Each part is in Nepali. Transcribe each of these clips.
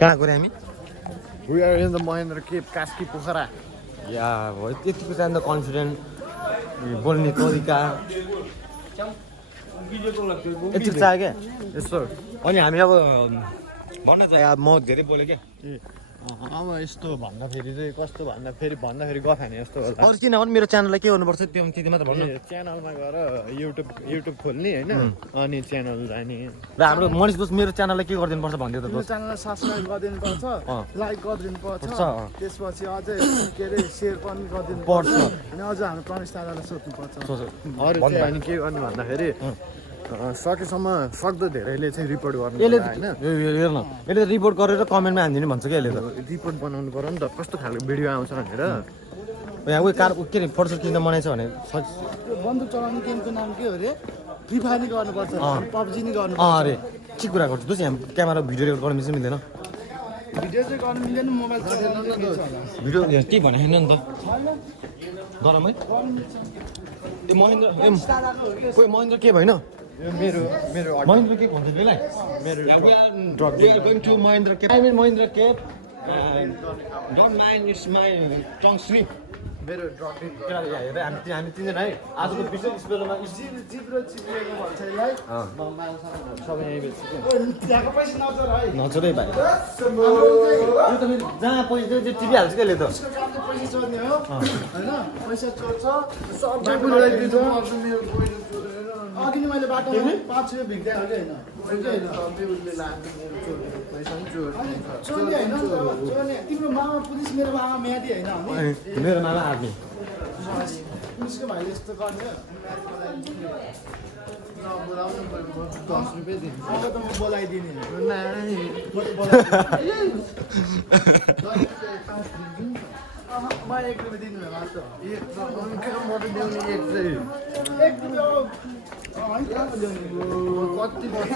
कहाँ गयो हामी? We are in the Mahindra Cape, Kaski Pokhara. या भयो त्यतिको चाहिँ अन्त कन्फिडेन्ट बोल्ने तरिका यति चाहियो क्या यस्तो अनि हामी अब भन्न त यार म धेरै बोलेँ क्या अब यस्तो भन्दाखेरि चाहिँ कस्तो भन्दाखेरि गफ हाने जस्तो होला अरू किनभने मेरो च्यानललाई के गर्नुपर्छ त्यो त्यति मात्र भन्नु च्यानलमा गएर युट्युब खोल्ने होइन अनि च्यानल जाने र हाम्रो मनिष दोस्त मेरो च्यानललाई के गरिदिनु पर्छ भनिदियो त दोस्त च्यानललाई सब्स्क्राइब गरिदिनु पर्छ लाइक गरिदिनु पर्छ त्यसपछि अझै के अरे सेयर पनि गरिदिनु पर्छ अनि अझ हाम्रो प्रमेश दादालाई सोध्नु पर्छ अरू चाहिँ अनि के गर्नु भन्दाखेरि सकेसम्म सक्दो धेरैले चाहिँ रिपोर्ट गर्नु यसले होइन हेर न यसले रिपोर्ट गरेर कमेन्टमा हानिदिनु भन्छ क्या यसले त रिपोर्ट बनाउनु पर्यो नि त कस्तो खालको भिडियो आउँछ भनेर यहाँ उयो कार के अरे फोटो किन्न बनाएछ भने बन्दुक चलाउने गेमको नाम के हो अरे फ्री फायर नि गर्नुपर्छ पब्जी नि गर्नु अरे के कुरा गर्छु दोस्त यहाँ क्यामेरा भिडियो रेकर्ड गर्न मिल्दैन भिडियो चाहिँ गर्नु मिल्दैन मोबाइल भिडियो के भने हेर्नु नि त गरम है ए महेन्द्र कोही महेन्द्र के भएन मेरो महेन्द्र के भन्छ त्यसलाई मेरो गोइङ टु महेन्द्र के आई मिन महेन्द्र के don't mind it's my tongue sleep मेरो ड्रग हामी तिनजना है आजको विशेष स्पेसलमा जिब्रो चिप्लेको भन्छ यसलाई सबै यहीँ बेच्छु त्यहाँको पैसा नचर है नचरै भाइ यो त फेरि जहाँ पैसा त्यो टिपिहाल्छ क्या यसले त उसको कामले पैसा चोर्ने हो होइन पैसा चोर्छ अघि नै मैले बाटोमा 5 रुपियाँ भिक्दै हाल्दै चोर्ने होइन चोर्ने तिम्रो मामा पुलिस मेरो मामा म्यादी होइन हामी मेरो मामा आर्मी पुलिसको भाइले यस्तो गर्ने ₹10 दिनु अब त म बोलाइदिने मलाई 1 रुपियाँ दिनु भयो मात्र 1 रुपियाँ कति वर्ष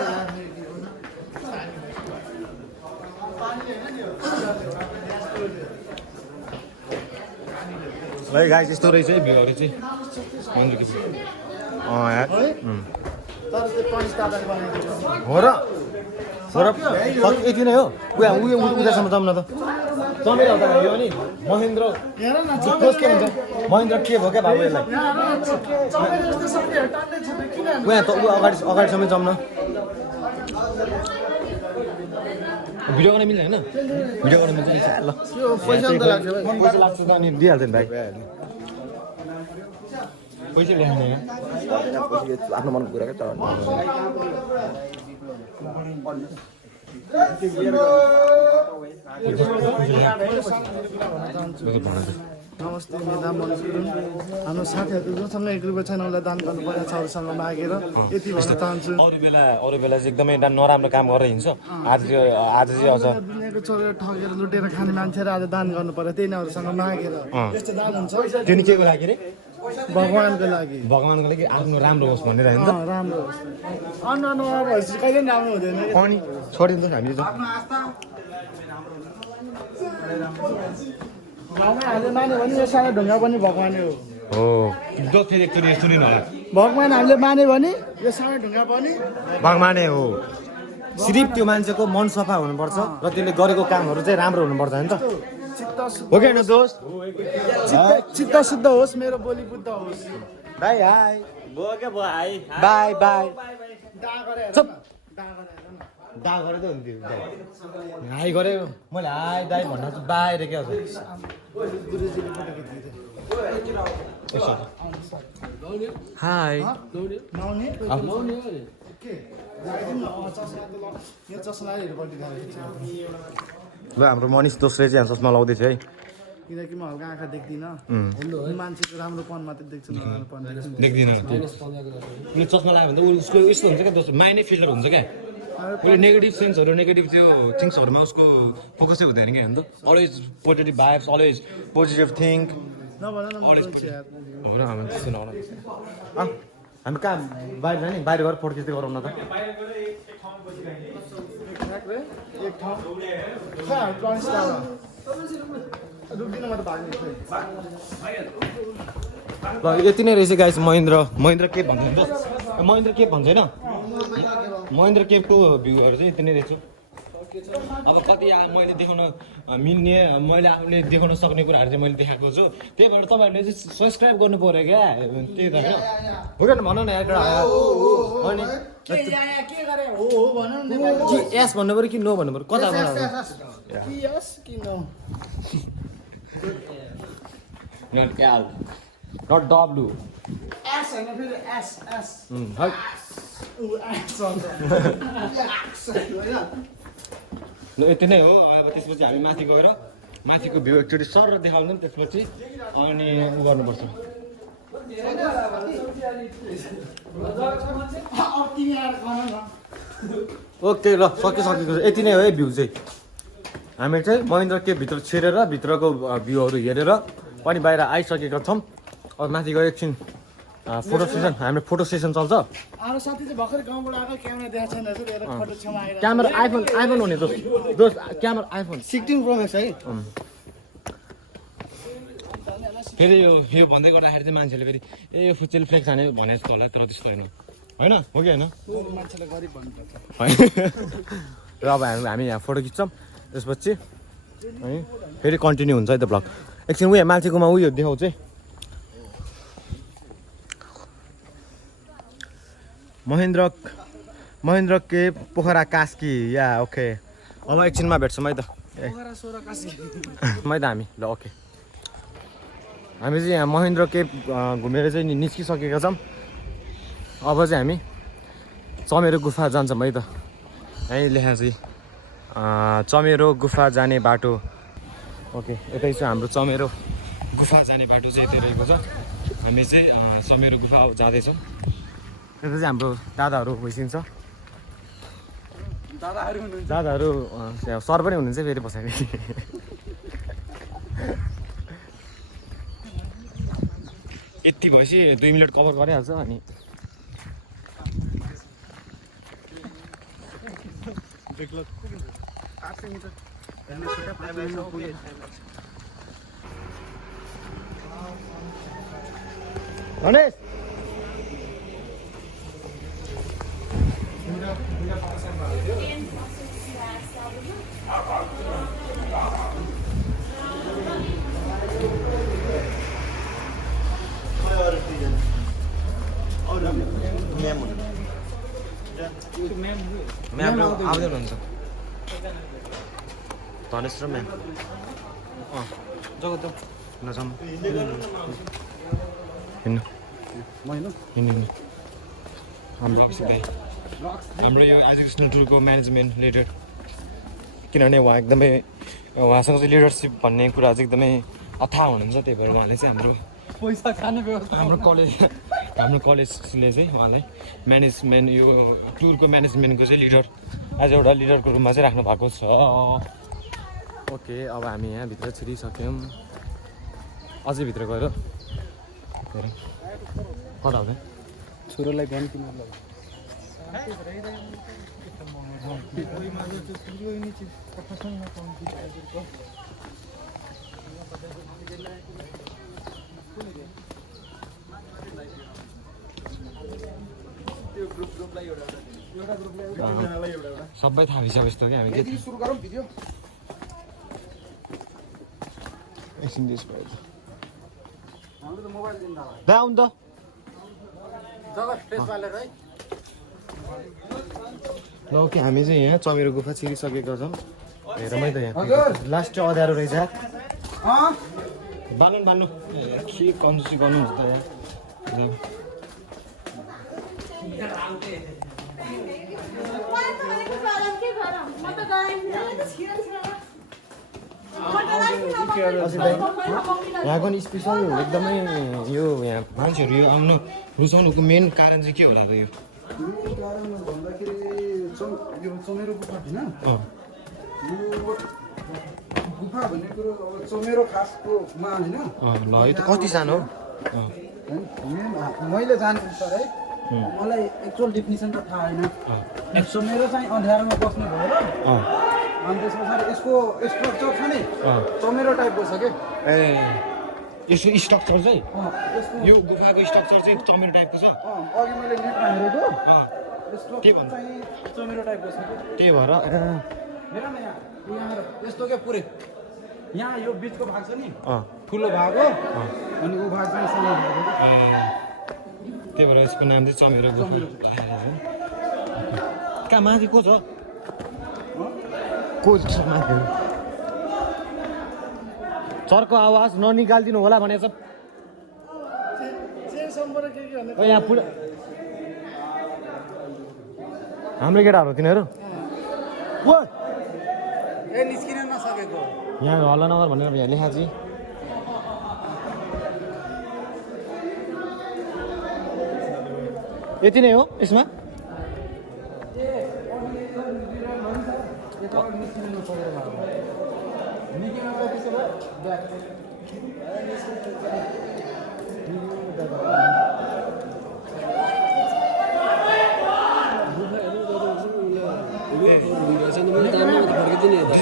है गाइस यस्तो रहेछ है भ्यूहरू चाहिँ यार तर त्यो प्रनिस दादाले बनाइदिएको हो र यति नै हो उयो उतासम्म जाउँ न त चमेर हुँदा यो नि महेन्द्र हेर न के भन्छ महेन्द्र के भयो क्या बाबु यसलाई उहाँ त ऊ अगाडिसम्म जाउँ न भिडियो गर्न मिल्दैन होइन भिडियो गर्न मिल्छ ल पैसा त लाग्छ पैसा लाग्छ त अनि दिइहाल्छ नि भाइ पैसा ल्याउने आफ्नो मनको कुरा क्या नमस्ते मेरो नाम मनिष गुरुङ हाम्रो साथीहरू जोसँग 1 रुपियाँ छैन उसलाई दान गर्नुपर्ने छ अरूसँग मागेर यति भन्न चाहन्छु अरू बेला चाहिँ एकदमै नराम्रो काम गरेर हिँड्छ आज चाहिँ अझ दुनियाँको चोरेर ठगेर लुटेर खाने मान्छेहरू आज दान गर्नु पर्यो त्यही नै अरूसँग मागेर त्यस्तो दान हुन्छ त्यो नि के को लागि रे भगवान्को लागि भगवान्को लागि आफ्नो राम्रो होस् भनेर होइन त राम्रो होस् अनुहार भएपछि कहिले पनि राम्रो हुँदैन अनि छोडिदिन्छ हामीले त गाउँमा हामीले मान्यो भने यो सानो ढुङ्गा पनि भगवानै हो फेरि एकचोटि सुनिनु होला भगवान हामीले मान्यो भने यो सानो ढुङ्गा पनि भगवानै हो सिर्फ त्यो मान्छेको मन सफा हुनुपर्छ र त्यसले गरेको कामहरू चाहिँ राम्रो हुनुपर्छ होइन त चित्त हो कि होइन दोस्त चित्त शुद्ध होस् मेरो बोली बुद्ध होस् बाई हाई बाई बाई डा गरे त हुन्थ्यो हाई गरे मैले हाई दाई भन्न चाहिँ बाई रे क्या हाई ल हाम्रो मनिष दोस्रो चाहिँ यहाँ चस्मा लाउँदैछ है किनकि म हल्का आँखा देख्दिनँ मान्छेको राम्रोपन मात्रै देख्छु नराम्रोपन देख्दिनँ उसले चस्मा लगायो भने त उसको यस्तो हुन्छ क्या दोस्रो माइन्डै फिल्टर हुन्छ क्या उसले नेगेटिभ सेन्सहरू नेगेटिभ त्यो थिङ्सहरूमा उसको फोकसै हुँदैन क्या अन्त always positive vibes always positive think नभन न म बोल्छु यार हो र हामी त्यस्तो नगर्नु हामी कहाँ बाहिर जाने बाहिर गएर फोटो खिच्दै गरौँ न त एक ठाउँ प्रनिस दादा रुक्दिनँ म त भाग्ने ल यति नै रहेछ गाइस महेन्द्र के भन्छ महेन्द्र के भन्छ होइन महेन्द्र केपको भ्यूहरू चाहिँ यति नै रहेछ अब कति मैले देखाउन मिल्ने मैले आफूले देखाउन सक्ने कुराहरू चाहिँ मैले देखाएको छु त्यही भएर तपाईँहरूले चाहिँ सब्सक्राइब गर्नु पऱ्यो क्या त्यही त होइन भन न यार अनि कि एस भन्नु पऱ्यो कि नो भन्नु पऱ्यो कता नट डब्लु यति नै हो अब त्यसपछि हामी माथि गएर माथिको भ्यू एकचोटि सर देखाउनु नि त्यसपछि अनि उ गर्नुपर्छ ओके ल सकिसकेको छ यति नै हो है भ्यू चाहिँ हामी चाहिँ महेन्द्र के भित्र छिरेर भित्रको भ्यूहरू हेरेर पनि बाहिर आइसकेका छौँ अब माथि गयो एकछिन फोटो सेसन हाम्रो फोटो सेसन चल्छ क्यामेरा आइफोन हुने दोस्त क्यामेरा आइफोन 16 प्रो म्याक्स है फेरि यो भन्दै गर्दाखेरि चाहिँ मान्छेले फेरि ए यो फुच्चेल फ्लेक्स हाने भने जस्तो होला तर त्यस्तो होइन होइन हो कि होइन मान्छेले गरिब भन्नुपर्छ र अब हामी यहाँ फोटो खिच्छौँ त्यसपछि है फेरि कन्टिन्यू हुन्छ है त ब्लग एकछिन उयो मान्छेकोमा उयो देखाउँछ है महेन्द्र के पोखरा कास्की या ओके अब एकछिनमा भेट्छौँ है त मै त हामी ल ओके हामी चाहिँ यहाँ महेन्द्र के घुमेर चाहिँ निस्किसकेका छौँ अब चाहिँ हामी चमेरो गुफा जान्छौँ है त यहीँ लेखा चाहिँ चमेरो गुफा जाने बाटो ओके यतै चाहिँ हाम्रो चमेरो गुफा जाने बाटो चाहिँ यतै रहेको छ हामी चाहिँ चमेरो गुफा जाँदैछौँ यता चाहिँ हाम्रो दादाहरू भइसिन्छ दादाहरू सर पनि हुनुहुन्छ फेरि पछाडि यति भएपछि 2 मिनट कभर गरिहाल्छ अनि गणेश म्याम आउँदै हुनुहुन्छ धनेश र म्याम जग्गा त नजाउँ हिँड्नु हाम्रो यो एजुकेसनल टुरको म्यानेजमेन्ट रिलेटेड किनभने उहाँ एकदमै उहाँसँग चाहिँ लिडरसिप भन्ने कुरा चाहिँ एकदमै अथाह हुनुहुन्छ त्यही भएर उहाँले चाहिँ पैसा खाने व्यवस्था हाम्रो कलेजले चाहिँ उहाँलाई म्यानेजमेन्ट यो टुरको म्यानेजमेन्टको चाहिँ लिडर एज एउटा लिडरको रूपमा चाहिँ राख्नु भएको छ ओके अब हामी यहाँ भित्र छिरिसक्यौँ अझै भित्र गएर हेरौँ कता हुँदै छोरोलाई भन् किन सबै थाहा भइसकेपछि त कि हामी के सुरु गरौँ भिडियो एकछिन देश भयो हाम्रो त मोबाइल दिँदा दा आउनु त जग्गा फ्रेस वालेर है ल ओके हामी चाहिँ यहाँ चमेरो गुफा छिरिसकेका छौँ हेरौँ है त यहाँ लास्ट चाहिँ अँध्यारो रहेछ बान्नु के कन्जुसी गर्नुहुन्छ त यहाँ यहाँको नि स्पेसल एकदमै यो यहाँ मान्छेहरू यो आउनु रुचाउनुको मेन कारण चाहिँ के होला त यो कारण भन्दाखेरि यो चमेरो गुफा होइन यो गुफा भन्ने कुरो अब चमेरो खासकोमा होइन ल यो त कति सानो हो मैले जानेअनुसार है मलाई एक्चुअल डेफिनेसन त थाहा होइन चमेरो चाहिँ अँध्यारोमा बस्ने भएर अनि त्यस पछाडि यसको स्ट्रक्चर छ नि चमेरो टाइपको छ कि ए यसको स्ट्रक्चर चाहिँ यसको यो गुफाको स्ट्रक्चर चाहिँ चमेरो टाइपको छ अघि मैले नेटमा हेरेको के स्ट्रक्चर भन्नु चाहिँ चमेरो टाइपको छ कि त्यही भएर हेर न यहाँ यस्तो क्या पुरै यहाँ यो बिचको भाग छ नि अँ ठुलो भाग हो अनि ऊ भाग चाहिँ सानो भाग हो त्यही भएर यसको नाम चाहिँ चमेरो गुफा कहाँ माथि को छ को छ माथि चर्को आवाज ननिकालिदिनु होला भनेछ यहाँ पुरा हाम्रो केटाहरू तिनीहरू ए निस्किन नसकेको यहाँ हल्ला नगर भनेर यहाँ लेखा चाहिँ यति नै हो यसमा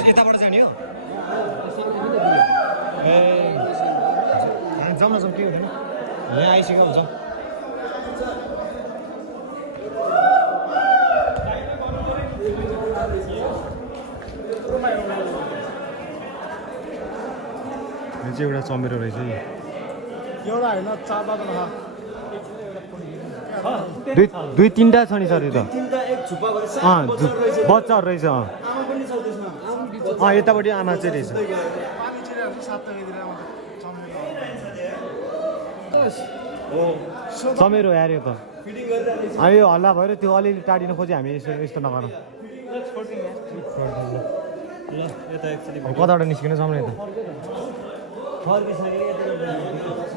यताबाट चाहिँ नि हो ए जाउँ न जाउँ के हुँदैन यहाँ आइसक्यो हुन्छ यो चाहिँ एउटा चमेरो रहेछ नि एउटा होइन 4 5 वटा दुई तिनवटा छ नि सर यो त बच्चाहरू रहेछ यतापट्टि आमा चाहिँ रहेछ चमेरो यार यो त यो हल्ला भएर त्यो अलिअलि टाढिन खोज्यो हामी यस्तो नगरौँ कताबाट निस्किनु सामने त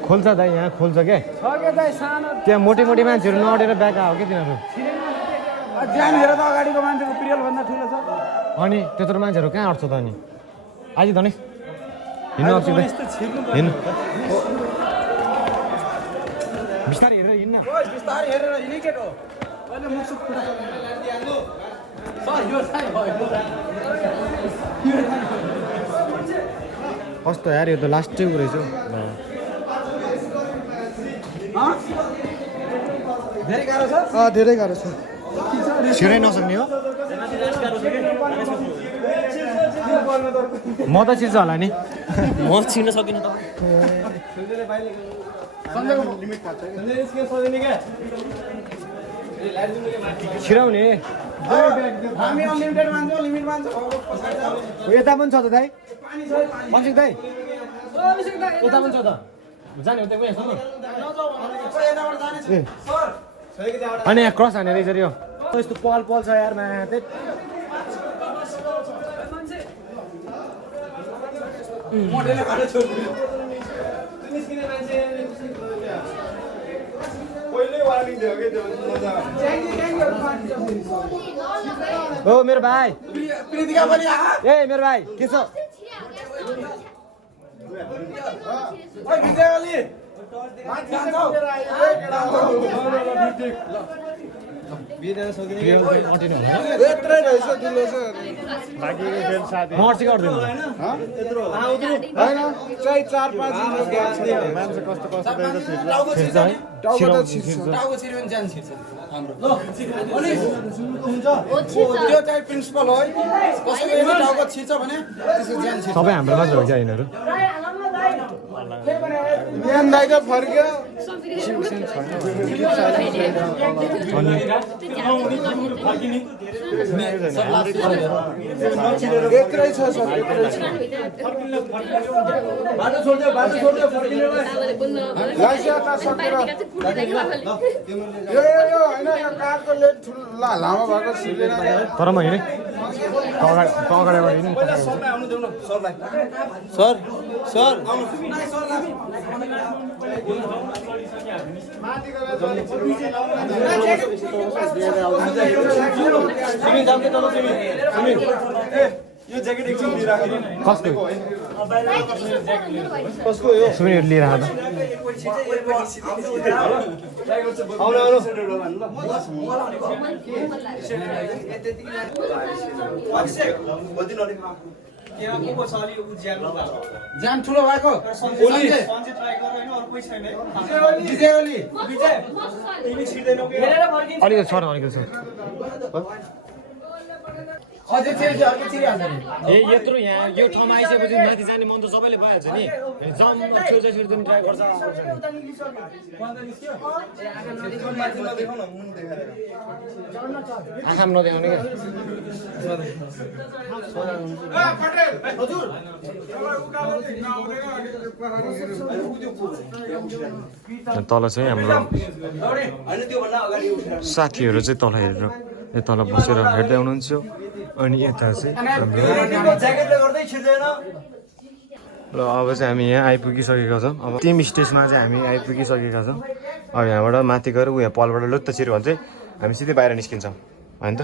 खोल्छ दाइ यहाँ खोल्छ क्या त्यहाँ मोटी मोटी मान्छेहरू नअडेर ब्याग आयो क्या तिनीहरू ज्यान हेर त अगाडिको मान्छेको पिरियल भन्दा ठुलो छ अनि त्यत्रो मान्छेहरू कहाँ अट्छ त अनि आज धनेश हिँड्नु अप्छ हिँड्नु बिस्तारै हेरेर हिँड्न बिस्तारै हेरेर हिँडेकेट हो अहिले मुखसुख फुटा कस्तो यार यो त लास्टै उ रहेछ धेरै गाह्रो छ धेरै गाह्रो छ छिरै नसक्ने हो म त छिर्छ होला नि म छिर्न सकिनँ छिराउने हामी अनलिमिटेड मान्छौँ लिमिट मान्छौँ यता पनि छ त दाइ अभिषेक दाइ यता पनि छ त जाने हो त्यहाँ गइहाल्छ नि अनि यहाँ क्रस हाने रहेछ यो यस्तो पल पल छ यार मा ओ मेरो भाइ प्रीतिका पनि ए मेरो भाइ के छ ओइ विजय अली जान्छौ यत्रै रहेछ दिलो छ बाँकी फेरि साथी मर्सी गर्दैन होइन चाहिँ 4 5 दिनको ग्यास दियो मान्छे कस्तो कस्तो रहेछ टाउको छिर्छ नि टाउको त छिर्छ टाउको छिर्यो भने ज्यान छिर्छ हाम्रो अनि त्यो चाहिँ प्रिन्सिपल हो है कसैको यदि टाउको छिर्छ भने त्यसको ज्यान छिर्छ सबै हाम्रो मात्र हो क्या यिनीहरू बिहान दाइ त फर्क्यो यत्रै छ सर यत्रै छ बाटो छोड्दियो फर्किनेलाई लाइसिया सकेर यो होइन यो कारको लेट लामो भएको छिर्दैन तर म हिँडेँ अगाडिबाट हिँड्नु सरलाई आउनु देऊ न सरलाई सर सर यो ज्याकेट एकछिन लिइराख्नु कसको यो सुमिर लिएर आएको ज्यान ठुलो भएको अलिकति छ अलिकति छ अझै चिर्छ अर्को चिरिहाल्छ नि ए यत्रो यहाँ यो ठाउँमा आइसकेपछि माथि जाने मन त सबैले भइहाल्छ नि जाम छेउछाउ पनि ट्राई गर्छ आँखामा नदेखाउने क्या तल चाहिँ हाम्रो साथीहरू चाहिँ तल हेरेर तल बसेर हेर्दै हुनुहुन्छ अनि यता चाहिँ र अब चाहिँ हामी यहाँ आइपुगिसकेका छौँ अब टिम स्टेजमा चाहिँ हामी आइपुगिसकेका छौँ अब यहाँबाट माथि गएर यहाँ पलबाट लुत्त छिर्यो भने चाहिँ हामी सिधै बाहिर निस्किन्छौँ होइन त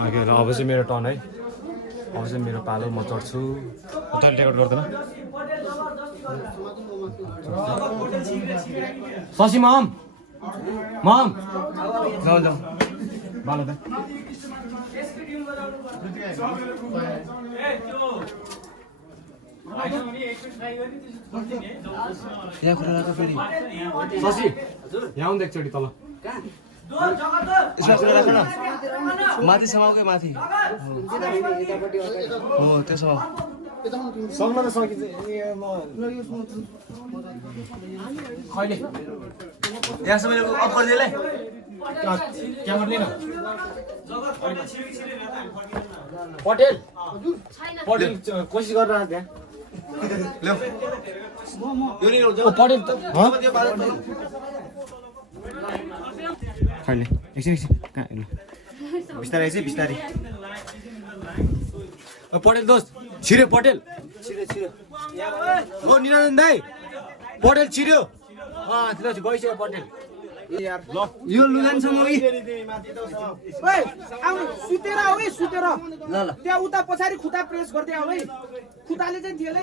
ओके र अब चाहिँ मेरो टर्न है अब चाहिँ मेरो पालो म चढ्छु उता रेकर्ड गर्दैन शशी मम जाऊ जाऊ बालो त यहाँ कुरा राख फेरि शशी यहाँ आउनु एकचोटि तल यसमा कुरा राख न माथि समाउकै माथि हो त्यसो सक्न त सकिन्छ खैले यहाँसम्म अफ गरिदिएलै क्यामेरा लिन पटेल पटेल कोसिस गरेर त्यहाँ पटेल खैले एकछिन कहाँ बिस्तारै चाहिँ बिस्तारै पटेल दोस्त छिर्यो पटेल ओ निरञ्जन दाई पटेल छिर्यो गइसक्यो पटेल यो लुगानसँग सुतेर आऊ है सुतेर ल त्यहाँ उता पछाडि खुट्टा प्रेस गर्दै आऊ है खुट्टाले चाहिँ थिएलै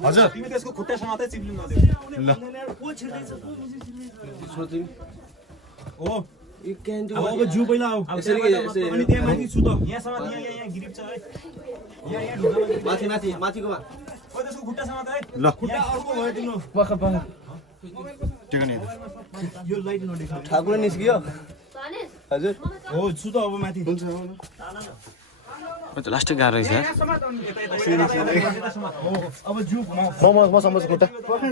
हजुर तिमी त्यसको खुट्टा समातै चिप्लिनु नदेऊ ल ओ अब जिउ पहिला आऊ अनि त्यहाँ माथि सुत यहाँसम्म यहाँ ग्रिप छ है यहाँ ढुङ्गा माथि माथि माथिकोमा ओ त्यसको खुट्टा समात है ल खुट्टा अर्को भइदिनु टेकन यो लाइट नदेखाउ ठाकुर निस्कियो हजुर हो सुत अब माथि हुन्छ लास्टै गाह्रो रहेछ अब जिउ म सम्झ खुट्टा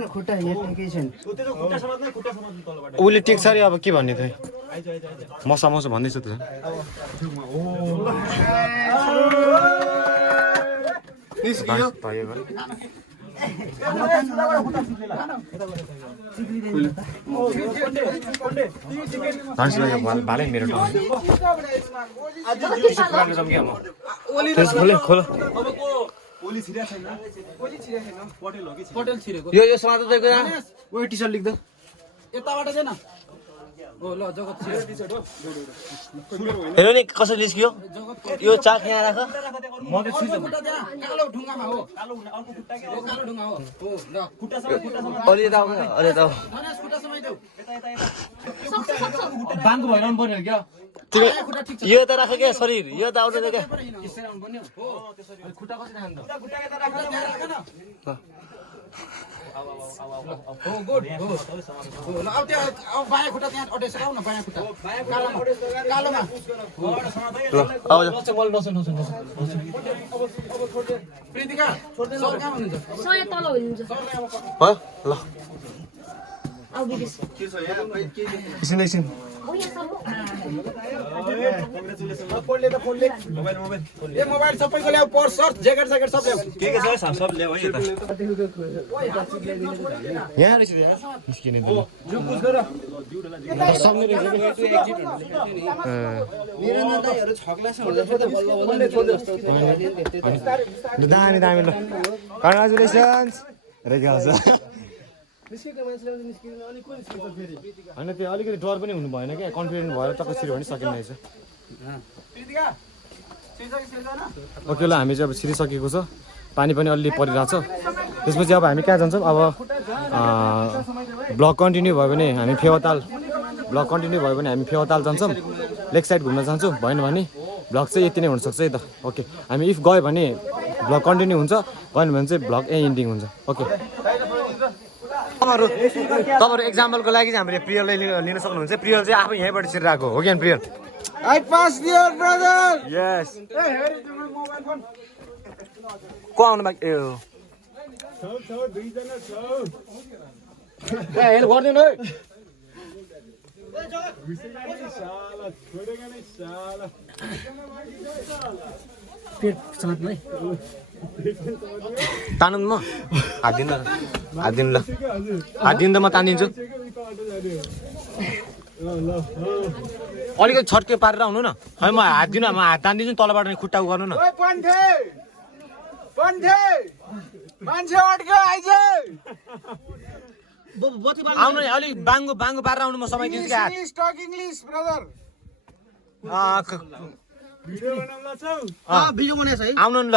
खुट्टा हेर्ने छैन त्यो खुट्टा समात नै खुट्टा समात तलबाट उसले टेक्छ अरे अब के भन्ने थियो म समाउँछु भन्दैछु त निस्कियो भालै मेरो यो समातो उयो टी सर्ट लेख्दा यताबाट छैन ओ ल जगत हेर नि कसरी निस्कियो यो चाक यहाँ राख म त छु कालो ढुङ्गामा हो कालो खुट्टा के कालो ढुङ्गा हो ल खुट्टा समात अलि त गणेश खुट्टा समाइदेऊ बाङ्गो भइरहनु पर्ने हो क्या खुट्टा ठिक छ यो त राख क्या शरीर यो त आउँदैन क्या यसरी आउनु पर्ने हो त्यसरी खुट्टा कसरी राख्नु त खुट्टा के त राख न हो गुड हो ल अब त्यो अब बायाँ खुट्टा त्यहाँ अटेस आउ न बायाँ खुट्टा कालोमा प्रीतिका सर कहाँ हुनुहुन्छ सय तल हुनुहुन्छ ल अब बिस एकछिन एकछिन ओ यहाँसम्म ए मोबाइल सबैको ल्याऊ पर्स सर्ट ज्याकेट ज्याकेट सब ल्याऊ के छ सब ल्याऊ है यता यहाँ रहेछ निस्किने दामी दामी ल कङ्ग्रेचुलेसन्स रहेछ होइन त्यो अलिकति डर पनि हुनु भएन क्या कन्फिडेन्ट भएर टक्क छिर्यो भने सकिने रहेछ ओके ल हामी चाहिँ अब छिरिसकेको छ पानी पनि अलि परिरहेको छ त्यसपछि अब हामी कहाँ जान्छौँ अब ब्लग कन्टिन्यू भयो भने हामी फेवाताल जान्छौँ लेक साइड घुम्न जान्छौँ भएन भने ब्लग चाहिँ यति नै हुनसक्छ है त ओके हामी इफ गयो भने ब्लग कन्टिन्यू हुन्छ गएन भने चाहिँ ब्लग यहीँ इन्डिङ हुन्छ ओके तपाईँहरू एक्जाम्पलको लागि चाहिँ हामीले प्रियललाई लिन सक्नुहुन्छ प्रियल चाहिँ आफै यहीँबाट छिरिरहेको हो कि Priyal I passed your brother. Yes Hey, here is my mobile phone. को आउनु बाँकी ए हो हेल्प गरिदिनु है तान्नु म हात दिनु ल हात दिनु त म तानिदिन्छु अलिकति छट्के पारेर आउनु न है म हात दिनु म हात तानिदिन्छु तलबाट खुट्टा गर्नु न मान्छे अड्क्यो आइज आउनु नि अलिक बाङ्गो बाङ्गो पारेर आउनु म समाइदिन्छु क्या हात टक इङ्ग्लिस ब्रदर भिडियो बनाएछ है आउनु नि ल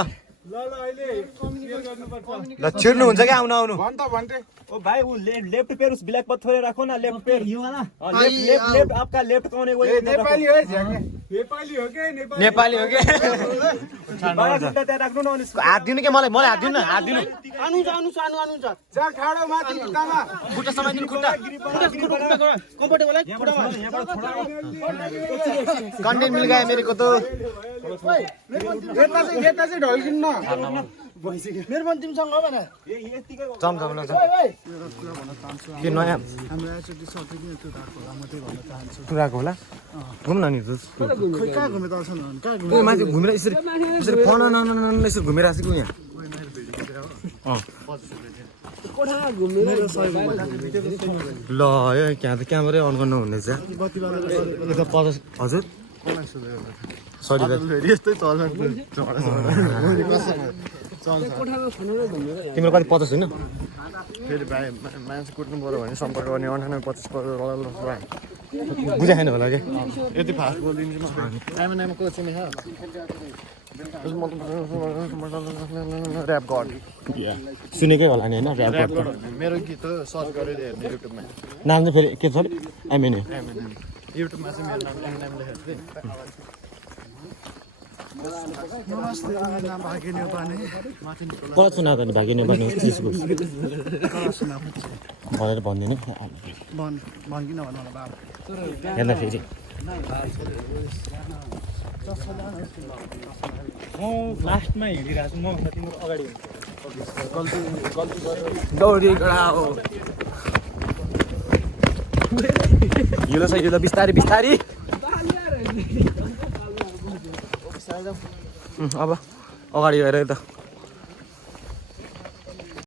छिर्नु हुन्छ क्या आउनु आउनु भन्थे ओ भाई वो लेफ्ट पैर उस ब्लैक पत्थर पे रखो ना लेफ्ट पैर ये वाला लेफ्ट आपका लेफ्ट कौन है वो नेपाली हो नेपाली हो के नेपाली हो के बारा खुट्टा त्यहाँ राख्नु न अनि हात दिनु के मलाई हात दिनु न हात दिनु आनु जा ठाडो माथि खुट्टामा खुट्टा समाइदिनु खुट्टा कम्फर्टेबल है खुट्टामा कन्टेन्ट मिल गयो मेरो को त यता चाहिँ ढल्किन्न मेरो पनि तिमीसँग हो भने जम ल के नयाँ हाम्रो एकचोटि सकिदियो त्यो धारको होला म त्यही भन्न चाहन्छु टुराको होला घुम न नि खोइ कहाँ घुमे त अल्छन् कहाँ घुमे उयो मान्छे घुमेर यसरी यसरी फन यसरी घुमेर आएको यहाँ ल यहाँ त क्यामेरै अन गर्नु हुनेछ यो त 50 हजुर सरी फेरि यस्तै चल्छ तिम्रो कति 50 होइन फेरि भाइ मान्छे कुट्नु पऱ्यो भने सम्पर्क गर्ने 98 25 बुझा छैन होला क्या यति फास्ट बोलिदिन्छु म नाइमा कोचिङ ऱ्याप गड सुनेकै होला नि होइन ऱ्याप गड मेरो गीत हो सर्च गरेर हेर्ने युट्युबमा नाम चाहिँ फेरि के छ एमएनए युट्युबमा चाहिँ मेरो नाम एमएनएम लेखेको थिएँ नमस्ते नाम भागिने पानी माथि कसलाई सुनाएको नि भागिने भने त्यसको भनेर भनिदिनु भनिकिन भन्नु होला बाबा हेर्दा फेरि म लास्टमा हिँडिरहेको छु म तिम्रो अगाडि दौडी गडा हो यो छ यो बिस्तारै बिस्तारै अब अगाडि गएर त